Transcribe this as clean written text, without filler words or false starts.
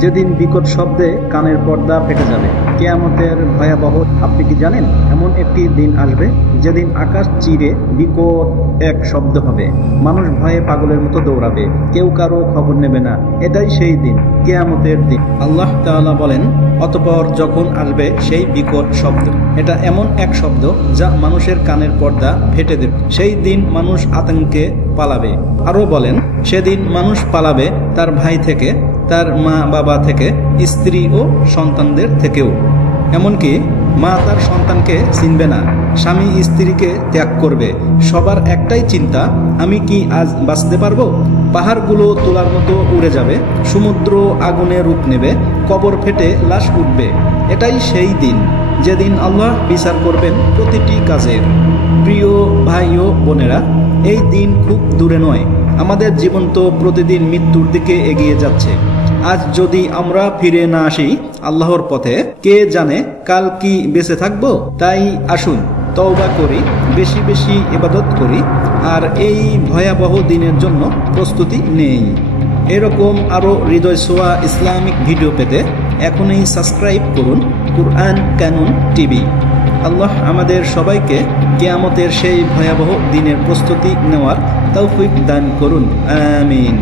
যেদিন বিকট শব্দে কানের পর্দা ফেটে যাবে। কিয়ামতের ভয়াবহ আপনি কি জানেন? এমন একটি দিন আসবে যেদিন আকাশ চিরে বিকট এক শব্দ হবে, মানুষ ভয়ে পাগলের মতো দৌড়াবে, কেউ কারো খবর নেবে না। এটাই সেই দিন, কিয়ামতের দিন। আল্লাহ তাআলা বলেন, অতঃপর যখন আসবে সেই বিকট শব্দ, এটা এমন এক শব্দ যা মানুষের কানের পর্দা ফেটে দেবে। সেই দিন মানুষ আতঙ্কে পালাবে। আরো বলেন, সেদিন মানুষ পালাবে তার ভাই থেকে, তার মা বাবা থেকে, স্ত্রী ও সন্তানদের থেকেও। এমনকি মা তার সন্তানকে চিনবে না, স্বামী স্ত্রীকে ত্যাগ করবে। সবার একটাই চিন্তা, আমি কি আজ বাঁচতে পারবো? পাহাড়গুলো তোলার মতো উড়ে যাবে, সমুদ্র আগুনে রূপ নেবে, কবর ফেটে লাশ উঠবে। এটাই সেই দিন যেদিন আল্লাহ বিচার করবেন প্রতিটি কাজের। প্রিয় ভাই ও বোনেরা, এই দিন খুব দূরে নয়। আমাদের জীবন তো প্রতিদিন মৃত্যুর দিকে এগিয়ে যাচ্ছে। আজ যদি আমরা ফিরে না আসি আল্লাহর পথে, কে জানে কাল কি বেঁচে থাকবো। তাই আসুন তওবা করি, বেশি বেশি ইবাদত করি, আর এই ভয়াবহ দিনের জন্য প্রস্তুতি নেই। এরকম আরো হৃদয় ছোঁয়া ইসলামিক ভিডিও পেতে এখনই সাবস্ক্রাইব করুন কুরআন কানুন টিভি। আল্লাহ আমাদের সবাইকে কিয়ামতের সেই ভয়াবহ দিনের প্রস্তুতি নেওয়ার তৌফিক দান করুন। আমিন।